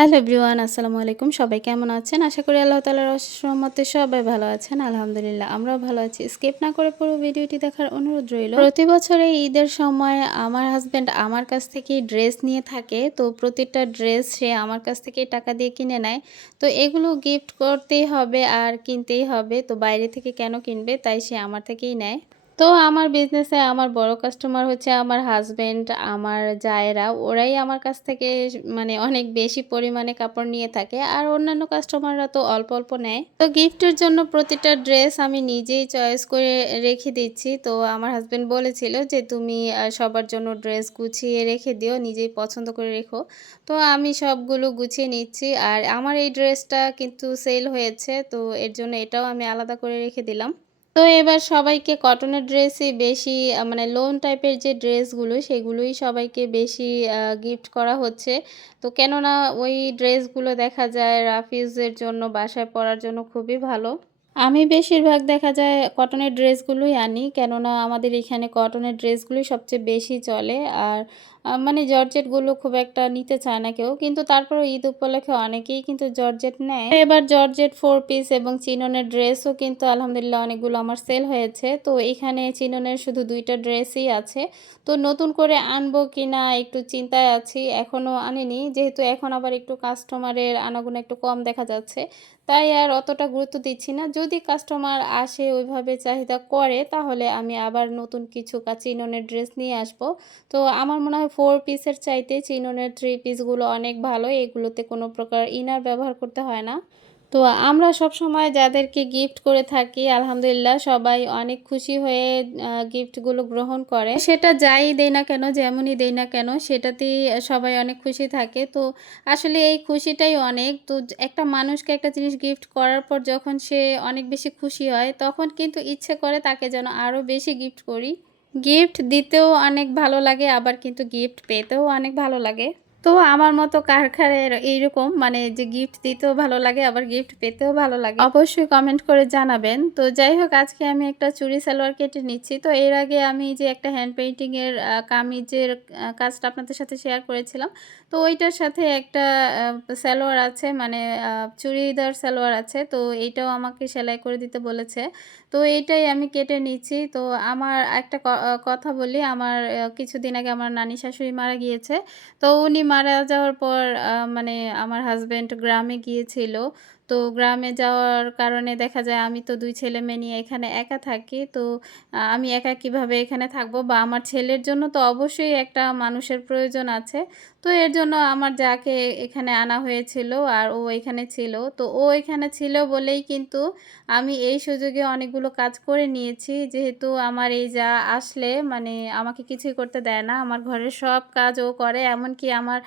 Hello everyone, আসসালামু আলাইকুম। সবাই কেমন আছেন? আশা করি আল্লাহ তালার রহমতে সবাই ভালো আছেন। আলহামদুলিল্লাহ, আমরাও ভালো আছি। স্কিপ না করে পুরো ভিডিওটি দেখার অনুরোধ রইল। প্রতি বছরে ঈদের সময় আমার হাজব্যান্ড আমার কাছ থেকে ড্রেস নিয়ে থাকে। তো প্রতিটা ড্রেস সে আমার কাছ থেকে টাকা দিয়ে কিনে নেয়। তো এগুলো গিফট করতেই হবে আর কিনতেই হবে। তো বাইরে থেকে কেন কিনবে? তাই সে আমার থেকেই নেয়। তো আমার বিজনেসে আমার বড় কাস্টমার হচ্ছে আমার হাজবেন্ড আমার জায়েরা। ওরাই আমার কাছ থেকে মানে অনেক বেশি পরিমাণে কাপড় নিয়ে থাকে আর অন্যান্য কাস্টমাররা তো অল্প অল্প নেয়। তো গিফটের জন্য প্রতিটা ড্রেস আমি নিজেই চয়েস করে রেখে দিচ্ছি। তো আমার হাজবেন্ড বলেছিল যে, তুমি সবার জন্য ড্রেস গুছিয়ে রেখে দিও, নিজেই পছন্দ করে রেখো। তো আমি সবগুলো গুছিয়ে নিচ্ছি আর আমার এই ড্রেসটা কিন্তু সেল হয়েছে। তো এর জন্য এটাও আমি আলাদা করে রেখে দিলাম। তো এবার সবাইকে কটনের ড্রেসই বেশি মানে লোন টাইপের যে ড্রেসগুলো সেগুলোই সবাইকে বেশি গিফট করা হচ্ছে। তো কেননা ওই ড্রেসগুলো দেখা যায় রাফিউজের জন্য, বাসায় পরার জন্য খুবই ভালো। আমি বেশিরভাগ দেখা যায় কটনের ড্রেসগুলোই আনি, কেননা আমাদের এখানে কটনের ড্রেসগুলোই সবচেয়ে বেশি চলে। আর মানে জর্জেটগুলো খুব একটা নিতে চায় না কেউ। কিন্তু তারপরে ঈদ উপলক্ষে অনেকেই কিন্তু জর্জেট নেয়। এবার জর্জেট ফোর পিস এবং চিননের ড্রেসও কিন্তু আলহামদুলিল্লাহ অনেকগুলো আমার সেল হয়েছে। তো এখানে চিননের শুধু দুইটা ড্রেসই আছে। তো নতুন করে আনব কি না একটু চিন্তায় আছি। এখনও আনিনি। যেহেতু এখন আবার একটু কাস্টমারের আনাগুনা একটু কম দেখা যাচ্ছে। তাই আর অতটা গুরুত্ব দিচ্ছি না। যদি কাস্টমার আসে ওইভাবে চাহিদা করে, তাহলে আমি আবার নতুন কিছু চিননের ড্রেস নিয়ে আসব। তো আমার মনে হয় ফোর পিসের চাইতে চিননের থ্রি পিসগুলো অনেক ভালো। এগুলোতে কোনো প্রকার ইনার ব্যবহার করতে হয় না। তো আমরা সব সময় যাদেরকে গিফট করে থাকি, আলহামদুলিল্লাহ সবাই অনেক খুশি হয়ে গিফটগুলো গ্রহণ করে। সেটা যাই দেই না কেন, যেমনই দেই না কেন, সেটাতেই সবাই অনেক খুশি থাকে। তো আসলে এই খুশিটাই অনেক। তো একটা মানুষকে একটা জিনিস গিফট করার পর যখন সে অনেক বেশি খুশি হয়, তখন কিন্তু ইচ্ছে করে তাকে যেন আরও বেশি গিফট করি। গিফট দিতেও অনেক ভালো লাগে, আবার কিন্তু গিফট পেতেও অনেক ভালো লাগে। তো আমার মতো কার কারের এইরকম মানে যে গিফট দিতেও ভালো লাগে, আবার গিফট পেতেও ভালো লাগে। অবশ্যই কমেন্ট করে জানাবেন। তো যাই হোক, আজকে আমি একটা চুড়ি সালোয়ার কেটে নিচ্ছি। তো এর আগে আমি যে একটা হ্যান্ড পেইন্টিংয়ের কামিজের কাজটা আপনাদের সাথে শেয়ার করেছিলাম। তো ওইটার সাথে একটা সালোয়ার আছে মানে চুড়িদার সালোয়ার আছে। তো এইটাও আমাকে সেলাই করে দিতে বলেছে। তো এইটাই আমি কেটে নিচ্ছি। তো আমার একটা কথা বলি। আমার কিছুদিন আগে আমার নানি শাশুড়ি মারা গিয়েছে। তো উনি মারা যাওয়ার পর মানে আমার হাজব্যান্ড গ্রামে গিয়েছিল। তো গ্রামে যাওয়ার কারণে দেখা যায় আমি তো দুই ছেলে মেয়ে নিয়ে এখানে একা থাকি। তো আমি একা কীভাবে এখানে থাকব? বা আমার ছেলের জন্য তো অবশ্যই একটা মানুষের প্রয়োজন আছে। তো এর জন্য আমার যাকে এখানে আনা হয়েছিল আর ও এখানে ছিল, তো ও এখানে ছিল বলেই কিন্তু আমি এই সুযোগে অনেকগুলো কাজ করে নিয়েছি। যেহেতু আমার এই যা আসলে মানে আমাকে কিছুই করতে দেয় না, আমার ঘরের সব কাজ ও করে। এমনকি আমার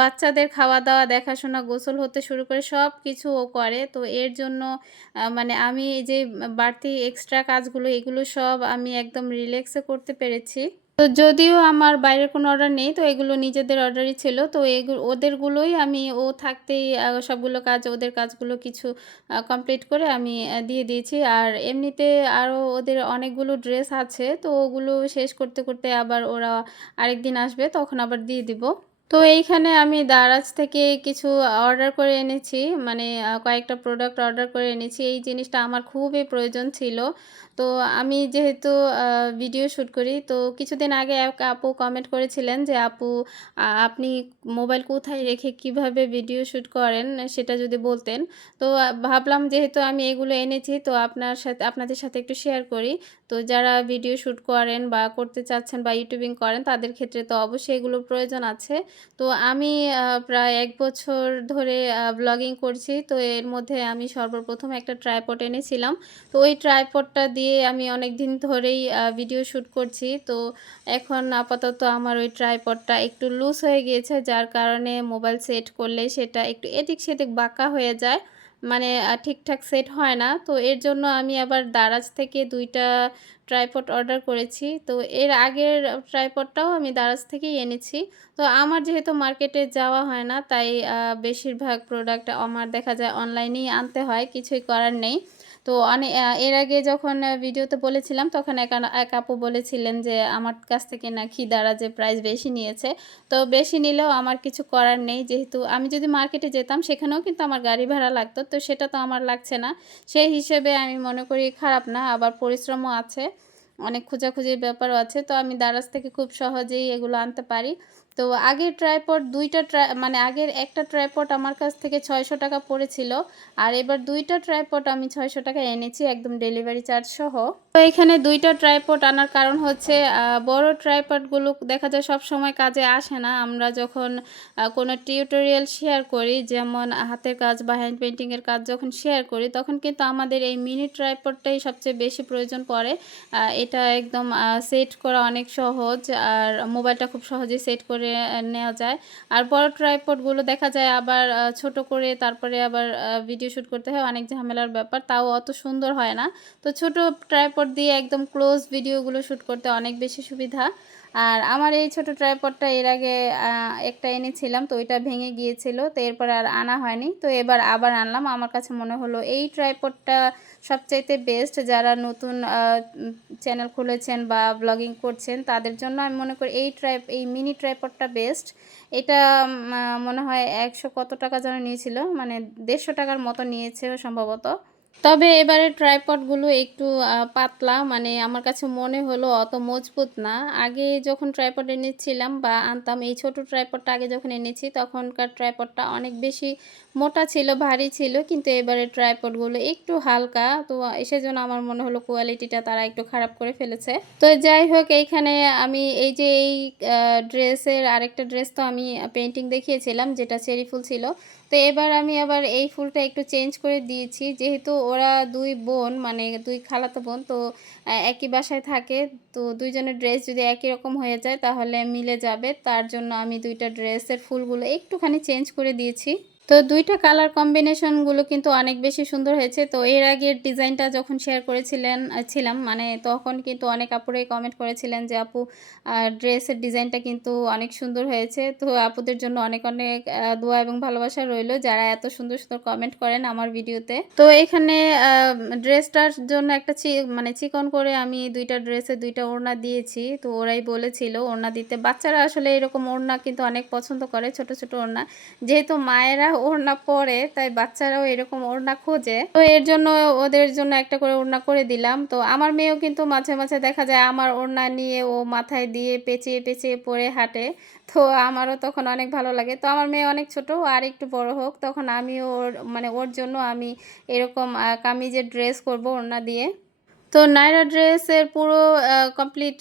বাচ্চাদের খাওয়া দাওয়া দেখাশোনা, গোসল হতে শুরু করে সব কিছু ও করে। তো এর জন্য মানে আমি এই যে বাড়তি এক্সট্রা কাজগুলো, এগুলো সব আমি একদম রিল্যাক্সে করতে পেরেছি। তো যদিও আমার বাইরের কোনো অর্ডার নেই, তো এগুলো নিজেদের অর্ডারই ছিল। তো এগুলো ওদেরগুলোই আমি, ও থাকতেই সবগুলো কাজ, ওদের কাজগুলো কিছু কমপ্লিট করে আমি দিয়ে দিয়েছি। আর এমনিতে আরও ওদের অনেকগুলো ড্রেস আছে, তো ওগুলো শেষ করতে করতে আবার ওরা আরেকদিন আসবে, তখন আবার দিয়ে দিব। তো এইখানে আমি দারাজ থেকে কিছু অর্ডার করে এনেছি। মানে কয়েকটা প্রোডাক্ট অর্ডার করে এনেছি। এই জিনিসটা আমার খুবই প্রয়োজন ছিল। তো আমি যেহেতু ভিডিও শ্যুট করি, তো কিছুদিন আগে এক আপু কমেন্ট করেছিলেন যে, আপু আপনি মোবাইল কোথায় রেখে কীভাবে ভিডিও শ্যুট করেন? সেটা যদি বলতেন। তো ভাবলাম যেহেতু আমি এগুলো এনেছি, তো আপনার সাথে, আপনাদের সাথে একটু শেয়ার করি। তো যারা ভিডিও শ্যুট করেন বা করতে চাচ্ছেন বা ইউটিউবিং করেন, তাদের ক্ষেত্রে তো অবশ্যই এগুলোর প্রয়োজন আছে। তো আমি প্রায় এক বছর ধরে ব্লগিং করছি। তো এর মধ্যে আমি সর্বপ্রথম একটা ট্রাইপড এনেছিলাম। তো ওই ট্রাইপডটা দিয়ে আমি অনেক দিন ধরেই ভিডিও শ্যুট করছি। তো এখন আপাতত আমার ওই ট্রাইপডটা একটু লুজ হয়ে গিয়েছে, যার কারণে মোবাইল সেট করলে সেটা একটু এদিক সেদিক বাঁকা হয়ে যায়। মানে ঠিকঠাক সেট হয় না। তো এর জন্য আমি আবার দারাজ থেকে দুইটা ট্রাইপড অর্ডার করেছি। তো এর আগের ট্রাইপডটাও আমি দারাজ থেকেই এনেছি। তো আমার যেহেতু মার্কেটে যাওয়া হয় না, তাই বেশিরভাগ প্রোডাক্ট আমার দেখা যায় অনলাইনেই আনতে হয়, কিছুই করার নেই। তো অনেক এর আগে যখন ভিডিওতে বলেছিলাম, তখন এক আপু বলেছিলেন যে, আমার কাছ থেকে নাকি যে প্রাইস বেশি নিয়েছে, তো বেশি নিলেও আমার কিছু করার নেই। যেহেতু আমি যদি মার্কেটে যেতাম, সেখানেও কিন্তু আমার গাড়ি ভাড়া লাগতো, তো সেটা তো আমার লাগছে না। সেই হিসেবে আমি মনে করি খারাপ না, আবার পরিশ্রমও আছে, অনেক খোঁজাখুঁজির ব্যাপারও আছে। তো আমি দারাজ থেকে খুব সহজেই এগুলো আনতে পারি। তো আগের ট্রাইপড দুইটা মানে আগের একটা ট্রাইপড আমার কাছ থেকে ছয়শো টাকা পড়েছিল, আর এবার দুইটা ট্রাইপড আমি ছয়শো টাকা এনেছি একদম ডেলিভারি চার্জ সহ। তো এখানে দুইটা ট্রাইপড আনার কারণ হচ্ছে বড় ট্রাইপডগুলো দেখা যায় সব সময় কাজে আসে না। আমরা যখন কোনো টিউটোরিয়াল শেয়ার করি, যেমন হাতের কাজ বা হ্যান্ড পেন্টিংয়ের কাজ যখন শেয়ার করি, তখন কিন্তু আমাদের এই মিনি ট্রাইপডটাই সবচেয়ে বেশি প্রয়োজন পড়ে। এটা একদম সেট করা অনেক সহজ, আর মোবাইলটা খুব সহজেই সেট করে আহ, নেওয়া যায়। আর বড় ট্রাইপডগুলো দেখা যায় আবার ছোট করে তারপরে আবার ভিডিও শ্যুট করতে হয়। অনেক ঝামেলার ব্যাপার তাও অত সুন্দর হয় না। তো ছোট ট্রাইপড দিয়ে একদম ক্লোজ ভিডিওগুলো শ্যুট করতে অনেক বেশি সুবিধা। আর আমার এই ছোট ট্রাইপডটা এর আগে একটা এনেছিলাম তো ওইটা ভেঙে গিয়েছিল তো এরপর আর আনা হয়নি। তো এবার আবার আনলাম। আমার কাছে মনে হলো এই ট্রাইপডটা সবচাইতে বেস্ট যারা নতুন চ্যানেল খুলেছেন বা ব্লগিং করছেন, তাদের জন্য আমি মনে করি এই ট্রাইপ এই মিনি ট্রাইপডটা বেস্ট এটা মনে হয় একশো কত টাকা যেন নিয়েছিল মানে দেড়শো টাকার মতো নিয়েছে সম্ভবত। তবে এবারে ট্রাইপডগুলো একটু পাতলা মানে আমার কাছে মনে হলো অত মজবুত না। আগে যখন ট্রাইপড এনেছিলাম বা আনতাম, এই ছোট ট্রাইপডটা আগে যখন এনেছি, তখনকার ট্রাইপডটা অনেক বেশি মোটা ছিল, ভারী ছিল, কিন্তু এবারে ট্রাইপডগুলো একটু হালকা, তো এসে সেজন্য আমার মনে হলো কোয়ালিটিটা তারা একটু খারাপ করে ফেলেছে। তো যাই হোক, এইখানে আমি এই যে এই ড্রেসের আরেকটা ড্রেস তো আমি পেন্টিং দেখিয়েছিলাম, যেটা চেরি ফুল ছিল তো এবার আমি আবার এই ফুলটা একটু চেঞ্জ করে দিয়েছি। যেহেতু ওরা দুই বোন মানে দুই খালাতো বোন, তো একই বাসায় থাকে, তো দুইজনের ড্রেস যদি একই রকম হয়ে যায় তাহলে মিলে যাবে। তার জন্য আমি দুইটা ড্রেসের ফুলগুলো একটুখানি চেঞ্জ করে দিয়েছি। তো দুইটা কালার কম্বিনেশনগুলো কিন্তু অনেক বেশি সুন্দর হয়েছে। তো এর আগের ডিজাইনটা যখন শেয়ার করেছিলেন ছিলাম মানে তখন কিন্তু অনেক আপুরাই কমেন্ট করেছিলেন যে, আপু ড্রেসের ডিজাইনটা কিন্তু অনেক সুন্দর হয়েছে। তো আপুদের জন্য অনেক অনেক দোয়া এবং ভালোবাসা রইল যারা এত সুন্দর সুন্দর কমেন্ট করেন আমার ভিডিওতে তো এখানে ড্রেসটার জন্য একটা মানে চিকন করে আমি দুইটা ড্রেসে দুইটা ওড়না দিয়েছি। তো ওরাই বলেছিল, ওড়না দিতে। বাচ্চারা আসলে এরকম ওড়না কিন্তু অনেক পছন্দ করে, ছোট ছোট ওড়না। যেহেতু মায়েরা ওড়না পরে, তাই বাচ্চারাও এরকম ওড়না খোঁজে। তো এর জন্য ওদের জন্য একটা করে ওড়না করে দিলাম। তো আমার মেয়েও কিন্তু মাঝে মাঝে দেখা যায় আমার ওড়না নিয়ে ও মাথায় দিয়ে পেঁচিয়ে পেঁচিয়ে পরে হাঁটে। তো আমারও তখন অনেক ভালো লাগে। তো আমার মেয়ে অনেক ছোট আর একটু বড় হোক, তখন আমি ওর মানে ওর জন্য আমি এরকম কামিজের ড্রেস করব ওড়না দিয়ে। তো নায়রা ড্রেসের পুরো কমপ্লিট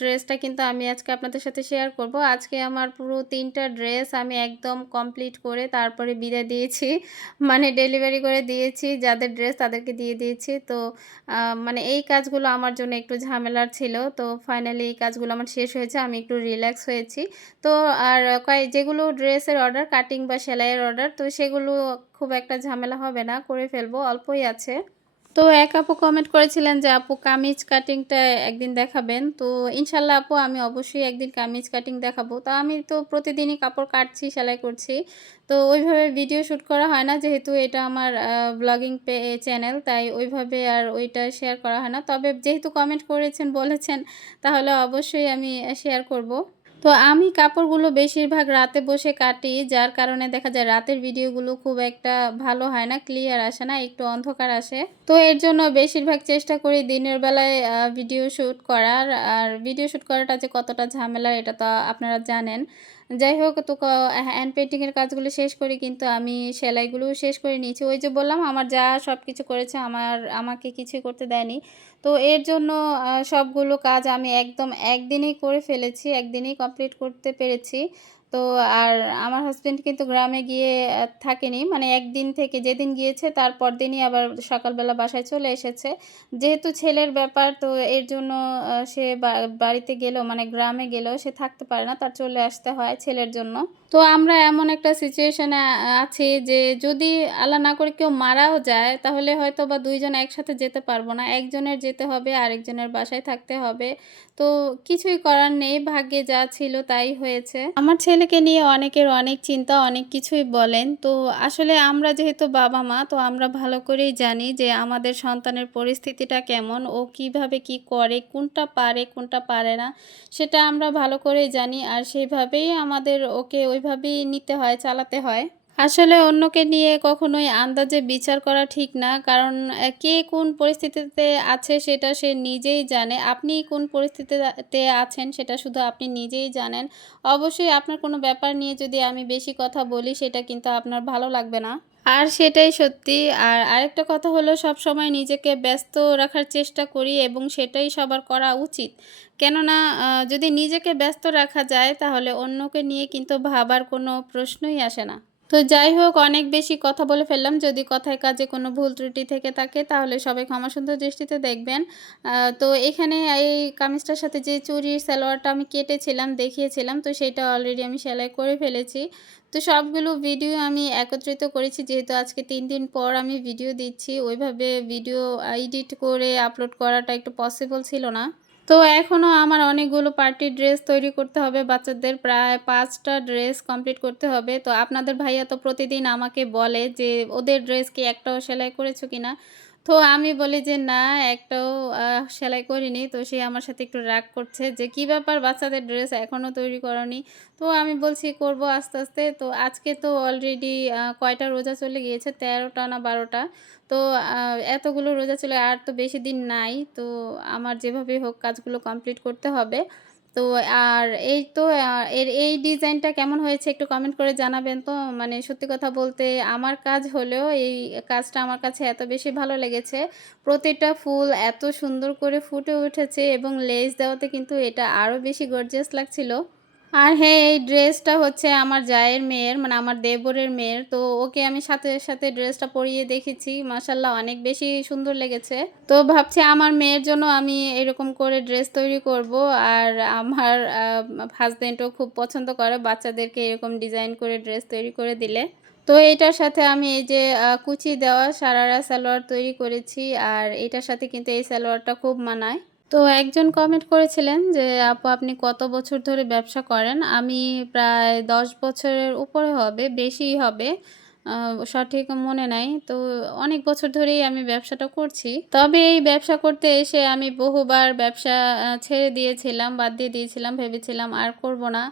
ড্রেসটা কিন্তু আমি আজকে আপনাদের সাথে শেয়ার করব। আজকে আমার পুরো তিনটা ড্রেস আমি একদম কমপ্লিট করে তারপরে বিদায় দিয়েছি। মানে ডেলিভারি করে দিয়েছি, যাদের ড্রেস তাদেরকে দিয়ে দিয়েছি। তো মানে এই কাজগুলো আমার জন্য একটু ঝামেলার ছিল। তো ফাইনালি এই কাজগুলো আমার শেষ হয়েছে, আমি একটু রিল্যাক্স হয়েছি। তো, আর কয়েক যেগুলো ড্রেসের অর্ডার কাটিং বা সেলাইয়ের অর্ডার তো সেগুলো খুব একটা ঝামেলা হবে না, করে ফেলব, অল্পই আছে। তো এক আপু কমেন্ট করেছিলেন যে, আপু, কামিজ কাটিংটা একদিন দেখাবেন। তো ইনশাল্লাহ আপু, আমি অবশ্যই একদিন কামিজ কাটিং দেখাবো। তো আমি তো প্রতিদিনই কাপড় কাটছি, সেলাই করছি। তো ওইভাবে ভিডিও শ্যুট করা হয় না, যেহেতু এটা আমার ব্লগিং পে চ্যানেল তাই ওইভাবে আর ওইটা শেয়ার করা হয় না। তবে যেহেতু কমেন্ট করেছেন, বলেছেন, তাহলে অবশ্যই আমি শেয়ার করব। তো আমি কাপড়গুলো বেশিরভাগ রাতে বসে কাটি, যার কারণে দেখা যায় রাতের ভিডিওগুলো খুব একটা ভালো হয় না ক্লিয়ার আসে না, একটু অন্ধকার আসে। তো এর জন্য বেশিরভাগ চেষ্টা করি দিনের বেলায় ভিডিও শ্যুট করার। আর ভিডিও শ্যুট করাটা যে কতটা ঝামেলা এটা তো আপনারা জানেন। যাই হোক, তো হ্যান্ড পেন্টিংয়ের কাজগুলো শেষ করি, কিন্তু আমি সেলাইগুলোও শেষ করে নিয়েছি। ওই যে বললাম, আমার যা সব কিছু করেছে, আমার, আমাকে কিছুই করতে দেয়নি। তো এর জন্য সবগুলো কাজ আমি একদম একদিনেই করে ফেলেছি, একদিনেই কমপ্লিট করতে পেরেছি। তো আর আমার হাজব্যান্ড কিন্তু গ্রামে গিয়ে থাকেনি। মানে একদিন থেকে যেদিন গিয়েছে তারপর দিনই আবার সকালবেলা বাসায় চলে এসেছে। যেহেতু ছেলের ব্যাপার, তো এর জন্য সে বাড়িতে গেলেও মানে গ্রামে গেলেও সে থাকতে পারে না। তার চলে আসতে হয় ছেলের জন্য। তো আমরা এমন একটা সিচুয়েশনে আছি যে যদি আল্লাহ না করে কেউ মারাও যায়, তাহলে হয়তো বা দুইজন একসাথে যেতে পারব না। একজনের যেতে হবে, আরেকজনের বাসায় থাকতে হবে। তো কিছুই করার নেই, ভাগ্যে যা ছিল তাই হয়েছে। আমার ছেলেকে নিয়ে অনেকের অনেক চিন্তা, অনেক কিছুই বলেন। তো আসলে আমরা যেহেতু বাবা মা, তো আমরা ভালো করেই জানি যে আমাদের সন্তানের পরিস্থিতিটা কেমন, ও কীভাবে কি করে, কোনটা পারে কোনটা পারে না, সেটা আমরা ভালো করেই জানি। আর সেইভাবেই আমাদের ওকে ওইভাবেই নিতে হয়, চালাতে হয়। আসলে অন্যকে নিয়ে কখনোই আন্দাজে বিচার করা ঠিক না, কারণ কে কোন পরিস্থিতিতে আছে সেটা সে নিজেই জানে। আপনি কোন পরিস্থিতিতে আছেন সেটা শুধু আপনি নিজেই জানেন। অবশ্যই আপনার কোনো ব্যাপার নিয়ে যদি আমি বেশি কথা বলি, সেটা কিন্তু আপনার ভালো লাগবে না। আর সেটাই সত্যি। আর আরেকটা কথা হলো, সব সময় নিজেকে ব্যস্ত রাখার চেষ্টা করি এবং সেটাই সবার করা উচিত। কেননা যদি নিজেকে ব্যস্ত রাখা যায়, তাহলে অন্যকে নিয়ে কিন্তু ভাবার কোনো প্রশ্নই আসে না। তো যাই হোক, অনেক বেশি কথা বলে ফেললাম। যদি কথায় কাজে কোনো ভুল ত্রুটি থেকে থাকে, তাহলে সবাই ক্ষমা সুন্দর দৃষ্টিতে দেখবেন। তো এখানে এই কামিজটার সাথে যে চুরির সালোয়ারটা আমি কেটেছিলাম, দেখিয়েছিলাম, তো সেটা অলরেডি আমি সেলাই করে ফেলেছি। তো সবগুলো ভিডিও আমি একত্রিত করেছি, যেহেতু আজকে তিন দিন পর আমি ভিডিও দিচ্ছি। ওইভাবে ভিডিও এডিট করে আপলোড করাটা একটু পসিবল ছিল না। তো এখনও আমার অনেকগুলো পার্টি ড্রেস তৈরি করতে হবে, বাচ্চাদের প্রায় পাঁচটা ড্রেস কমপ্লিট করতে হবে। তো আপনাদের ভাইয়া তো প্রতিদিন আমাকে বলে যে, ওদের ড্রেস কি একটাও সেলাই করেছ কিনা? তো আমি বলি যে, না, একটাও সেলাই করিনি। তো সে আমার সাথে একটু রাগ করছে যে, কি ব্যাপার বাচ্চাদের ড্রেস এখনও তৈরি করনি? তো আমি বলছি, করব আস্তে আস্তে। তো আজকে তো অলরেডি কয়টা রোজা চলে গিয়েছে? তেরোটা না বারোটা। তো এতগুলো রোজা চলে আর তো বেশি দিন নাই। তো আমার যেভাবে হোক কাজগুলো কমপ্লিট করতে হবে। তো আর এই তো এর এই ডিজাইনটা কেমন হয়েছে একটু কমেন্ট করে জানাবেন তো। মানে সত্যি কথা বলতে আমার কাজ হলেও এই কাজটা আমার কাছে এত বেশি ভালো লেগেছে। প্রতিটা ফুল এত সুন্দর করে ফুটে উঠেছে এবং লেস দেওয়াতে কিন্তু এটা আরও বেশি গর্জিয়াস লাগছিল। আর হ্যাঁ এই ড্রেসটা হচ্ছে আমার জায়ের মেয়ের মানে আমার দেবরের মেয়ের। তো ওকে আমি সাথে সাথে ড্রেসটা পরিয়ে দেখেছি। মাসাল্লাহ অনেক বেশি সুন্দর লেগেছে। তো ভাবছি আমার মেয়ের জন্য আমি এরকম করে ড্রেস তৈরি করব। আর আমার হাজব্যান্ডও খুব পছন্দ করে বাচ্চাদেরকে এরকম ডিজাইন করে ড্রেস তৈরি করে দিলে। তো এইটার সাথে আমি এই যে কুচি দেওয়া সারারা সালোয়ার তৈরি করেছি। আর এটার সাথে কিন্তু এই সালোয়ারটা খুব মানায়। তো একজন কমেন্ট করেছিলেন যে, আপু, আপনি কত বছর ধরে ব্যবসা করেন? আমি প্রায় দশ বছরের উপরে হবে বেশি হবে। সঠিক মনে নাই। তো অনেক বছর ধরেই আমি ব্যবসাটা করছি। তবে এই ব্যবসা করতে এসে আমি বহুবার ব্যবসা ছেড়ে দিয়েছিলাম, বাদ দিয়ে দিয়েছিলাম, ভেবেছিলাম আর করব না।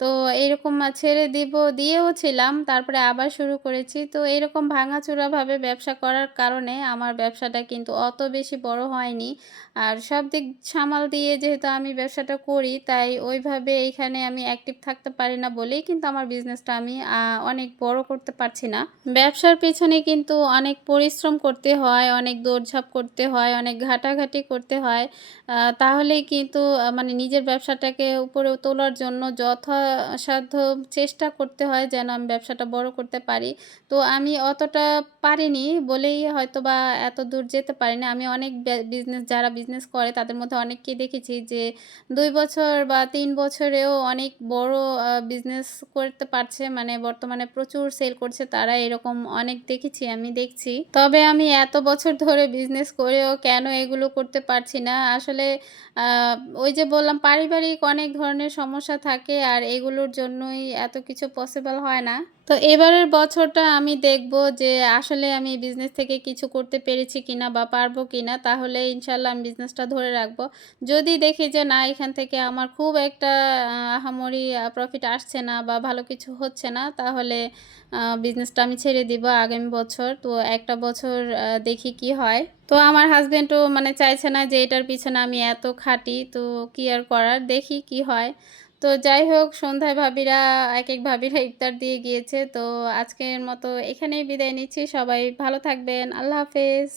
তো এরকম ছেড়ে দিব, দিয়েও ছিলাম, তারপরে আবার শুরু করেছি। তো এরকম ভাঙাচোরাভাবে ব্যবসা করার কারণে আমার ব্যবসাটা কিন্তু অত বেশি বড় হয়নি। আর সব দিক সামাল দিয়ে যেহেতু আমি ব্যবসাটা করি, তাই ওইভাবে এইখানে আমি অ্যাক্টিভ থাকতে পারি না বলেই কিন্তু আমার বিজনেসটা আমি অনেক বড় করতে পারছি না। ব্যবসার পেছনে কিন্তু অনেক পরিশ্রম করতে হয়, অনেক দৌড়ঝাঁপ করতে হয়, অনেক ঘাটাঘাটি করতে হয়। তাহলেই কিন্তু মানে নিজের ব্যবসাটাকে উপরে তোলার জন্য যথাসাধ্য চেষ্টা করতে হয় যেন আমি ব্যবসাটা বড় করতে পারি। তো আমি অতটা পারিনি বলেই হয়তো বা এত দূর যেতে পারিনি। আমি অনেক বিজনেস যারা বিজনেস করে তাদের মধ্যে অনেককেই দেখেছি যে দুই বছর বা তিন বছরেও অনেক বড় বিজনেস করতে পারছে। মানে বর্তমানে প্রচুর সেল করছে, তারা এরকম অনেক দেখেছি, আমি দেখছি। তবে আমি এত বছর ধরে বিজনেস করেও কেন এগুলো করতে পারছি না? আসলে ওই যে বললাম, পারিবারিক অনেক ধরনের সমস্যা থাকে আর এগুলোর জন্যই এত কিছু পসিবল হয় না। তো এবারের বছরটা আমি দেখব যে আসলে আমি বিজনেস থেকে কিছু করতে পেরেছি কিনা বা পারব কিনা, তাহলে ইনশাল্লাহ আমি বিজনেসটা ধরে রাখব। যদি দেখি যে না, এখান থেকে আমার খুব একটা আহামরি প্রফিট আসছে না বা ভালো কিছু হচ্ছে না, তাহলে বিজনেসটা আমি ছেড়ে দিব আগামী বছর। তো একটা বছর দেখি কি হয়। তো আমার হাজব্যান্ডও মানে চাইছে না যে এটার পিছনে আমি এত খাটি, তো কি আর করার? দেখি কি হয়। তো যাই হোক, সন্ধ্যায় ভাবিরা এক এক ভাবিরা ইফতার দিয়ে গিয়েছে। তো আজকের মতো এখানেই বিদায় নিচ্ছি। সবাই ভালো থাকবেন। আল্লাহ হাফেজ।